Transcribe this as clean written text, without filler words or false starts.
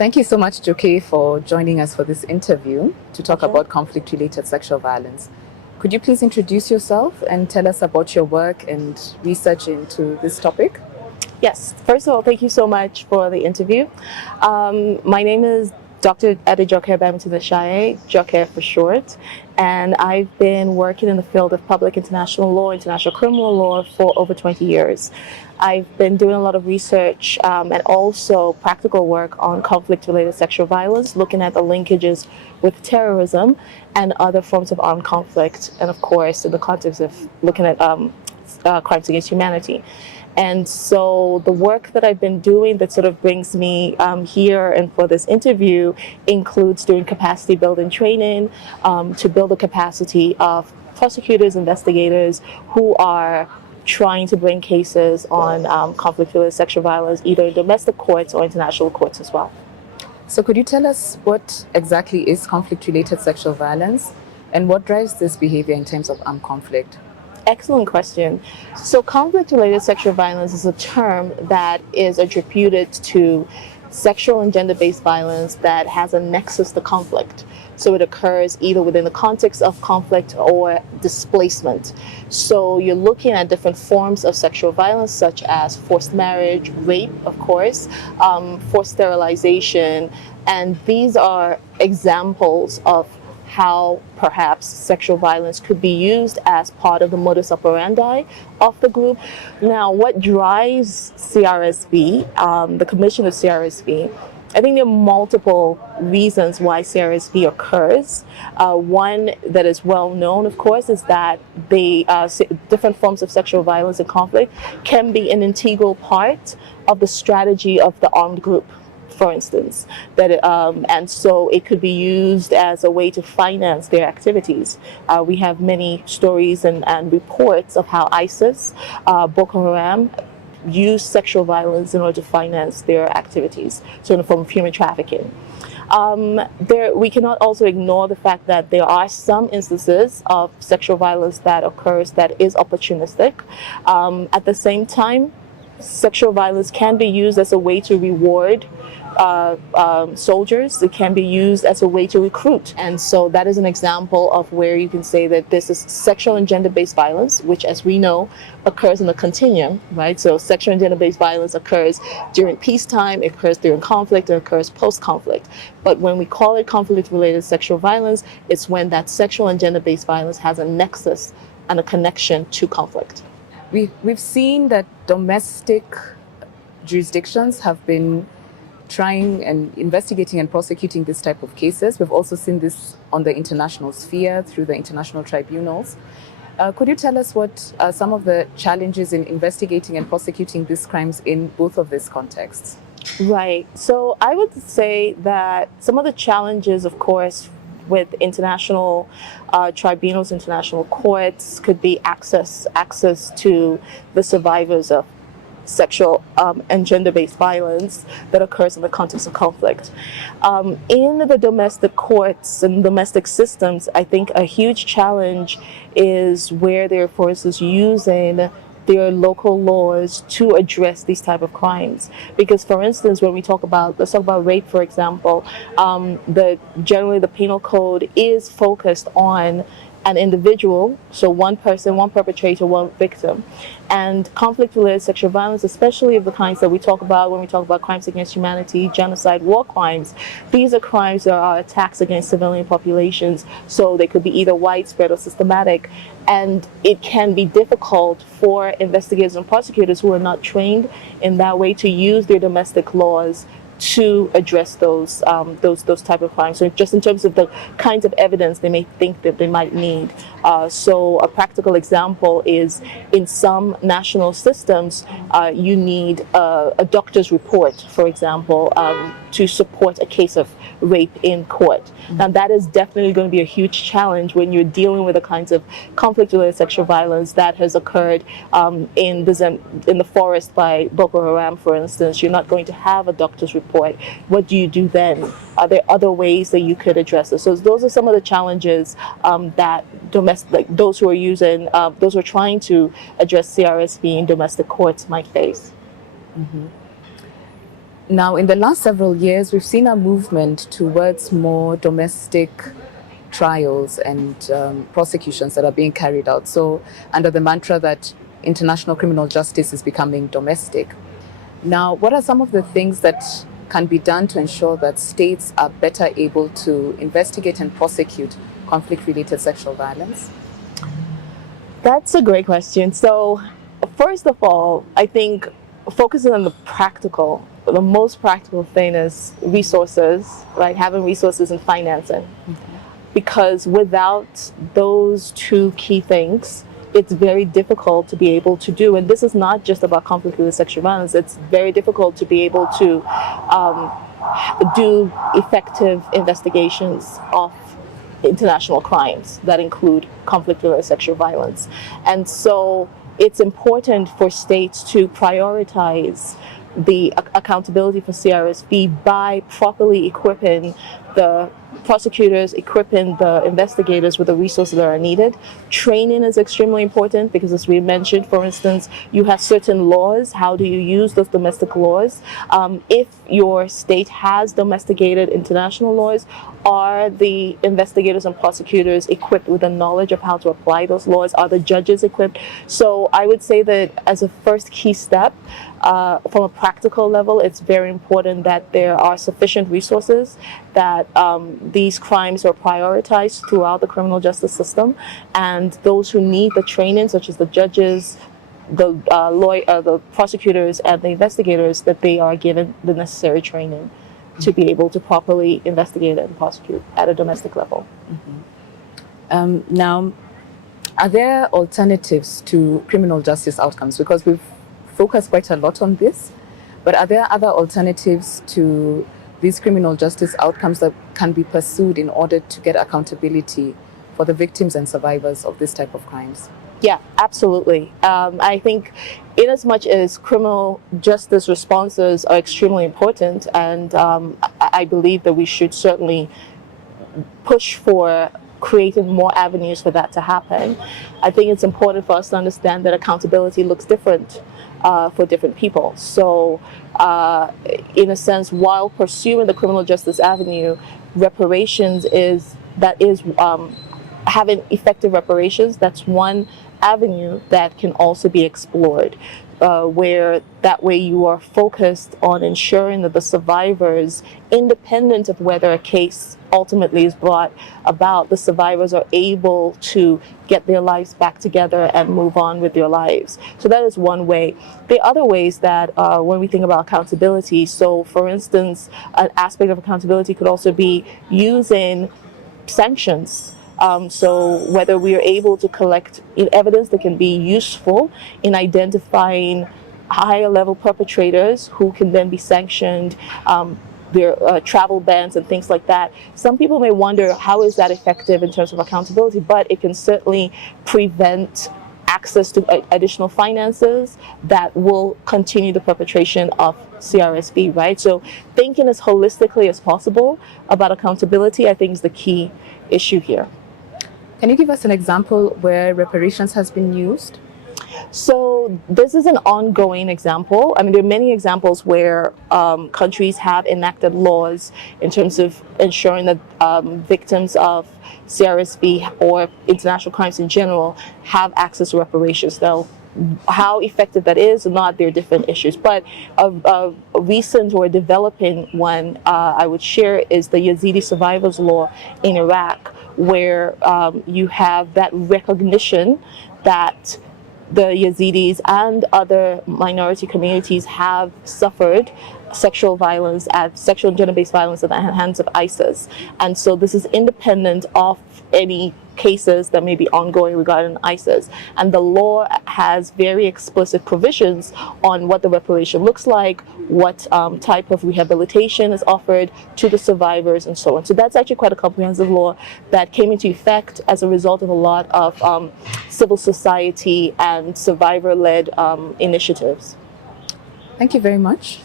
Thank you so much, Joké, for joining us for this interview to talk about conflict-related sexual violence. Could you please introduce yourself and tell us about your work and research into this topic? Yes. First of all, thank you so much for the interview. My name is Dr. Adejoké Babington-Ashaye, Joké for short, and I've been working in the field of public international law, international criminal law for over 20 years. I've been doing a lot of research and also practical work on conflict-related sexual violence, looking at the linkages with terrorism and other forms of armed conflict, and of course in the context of looking at crimes against humanity. And so the work that I've been doing that sort of brings me here and for this interview includes doing capacity building training to build the capacity of prosecutors, investigators who are trying to bring cases on conflict-related sexual violence, either in domestic courts or international courts as well. So could you tell us what exactly is conflict-related sexual violence and what drives this behavior in terms of armed conflict? Excellent question. So conflict-related sexual violence is a term that is attributed to sexual and gender-based violence that has a nexus to conflict. So it occurs either within the context of conflict or displacement. So you're looking at different forms of sexual violence such as forced marriage, rape, of course, forced sterilization, and these are examples of how perhaps sexual violence could be used as part of the modus operandi of the group. Now, what drives CRSV, the commission of CRSV, I think there are multiple reasons why CRSV occurs. One that is well known, of course, is that the different forms of sexual violence and conflict can be an integral part of the strategy of the armed group, for instance, and so it could be used as a way to finance their activities. We have many stories and reports of how ISIS, Boko Haram, use sexual violence in order to finance their activities, so in the form of human trafficking. We cannot also ignore the fact that there are some instances of sexual violence that occurs that is opportunistic. At the same time, sexual violence can be used as a way to reward soldiers. It can be used as a way to recruit. And so that is an example of where you can say that this is sexual and gender-based violence, which, as we know, occurs in a continuum, right? So sexual and gender-based violence occurs during peacetime, it occurs during conflict, it occurs post-conflict. But when we call it conflict-related sexual violence, it's when that sexual and gender-based violence has a nexus and a connection to conflict. We've seen that domestic jurisdictions have been trying and investigating and prosecuting this type of cases. We've also seen this on the international sphere through the international tribunals. Could you tell us what are some of the challenges in investigating and prosecuting these crimes in both of these contexts? Right. So I would say that some of the challenges, of course, with international tribunals, international courts, could be access to the survivors of sexual and gender-based violence that occurs in the context of conflict. In the domestic courts and domestic systems, I think a huge challenge is where they're, for instance, using their local laws to address these type of crimes. Because, for instance, when we talk about, let's talk about rape, for example, generally the penal code is focused on an individual, so one person, one perpetrator, one victim. And conflict-related sexual violence, especially of the kinds that we talk about when we talk about crimes against humanity, genocide, war crimes, these are crimes that are attacks against civilian populations, so they could be either widespread or systematic. And it can be difficult for investigators and prosecutors who are not trained in that way to use their domestic laws to address those type of crimes. So just in terms of the kinds of evidence they may think that they might need. So a practical example is in some national systems, you need a doctor's report, for example, to support a case of rape in court. Now that is definitely going to be a huge challenge when you're dealing with the kinds of conflict-related sexual violence that has occurred in the forest by Boko Haram, for instance. You're not going to have a doctor's report. What do you do then? Are there other ways that you could address this? So those are some of the challenges that those who are trying to address CRSV in domestic courts might face. Mm-hmm. Now, in the last several years, we've seen a movement towards more domestic trials and prosecutions that are being carried out. So, under the mantra that international criminal justice is becoming domestic. Now, what are some of the things that can be done to ensure that states are better able to investigate and prosecute conflict-related sexual violence? That's a great question. So, first of all, I think focusing on the most practical thing is resources, right? Having resources and financing. Because without those two key things, it's very difficult to be able to do, and this is not just about conflict-related sexual violence, it's very difficult to be able to do effective investigations of international crimes that include conflict-related sexual violence. And so it's important for states to prioritize the accountability for CRSV by properly equipping the prosecutors, equipping the investigators with the resources that are needed. Training is extremely important because, as we mentioned, for instance, you have certain laws. How do you use those domestic laws? If your state has domesticated international laws, are the investigators and prosecutors equipped with the knowledge of how to apply those laws? Are the judges equipped? So I would say that as a first key step, from a practical level, it's very important that there are sufficient resources, that these crimes are prioritized throughout the criminal justice system, and those who need the training, such as the judges, the prosecutors, and the investigators, that they are given the necessary training to be able to properly investigate and prosecute at a domestic level. Now, are there alternatives to criminal justice outcomes? Because we've focused quite a lot on this, but are there other alternatives to these criminal justice outcomes that can be pursued in order to get accountability for the victims and survivors of this type of crimes? Yeah, absolutely. I think in as much as criminal justice responses are extremely important, and I believe that we should certainly push for creating more avenues for that to happen, I think it's important for us to understand that accountability looks different for different people. So in a sense, while pursuing the criminal justice avenue, reparations having effective reparations, that's one avenue that can also be explored, where that way you are focused on ensuring that the survivors, independent of whether a case ultimately is brought about, the survivors are able to get their lives back together and move on with their lives. So that is one way. The other ways that when we think about accountability, so for instance, an aspect of accountability could also be using sanctions. So whether we are able to collect evidence that can be useful in identifying higher level perpetrators who can then be sanctioned, their travel bans and things like that. Some people may wonder, how is that effective in terms of accountability? But it can certainly prevent access to additional finances that will continue the perpetration of CRSV, right? So thinking as holistically as possible about accountability, I think, is the key issue here. Can you give us an example where reparations has been used? So this is an ongoing example. I mean, there are many examples where countries have enacted laws in terms of ensuring that victims of CRSV or international crimes in general have access to reparations. Now, how effective that is or not, there are different issues. But a recent or developing one I would share is the Yazidi survivors law in Iraq, where you have that recognition that the Yazidis and other minority communities have suffered sexual violence, sexual and gender-based violence at the hands of ISIS. And so this is independent of any cases that may be ongoing regarding ISIS. And the law has very explicit provisions on what the reparation looks like, what type of rehabilitation is offered to the survivors, and so on. So that's actually quite a comprehensive law that came into effect as a result of a lot of civil society and survivor-led initiatives. Thank you very much.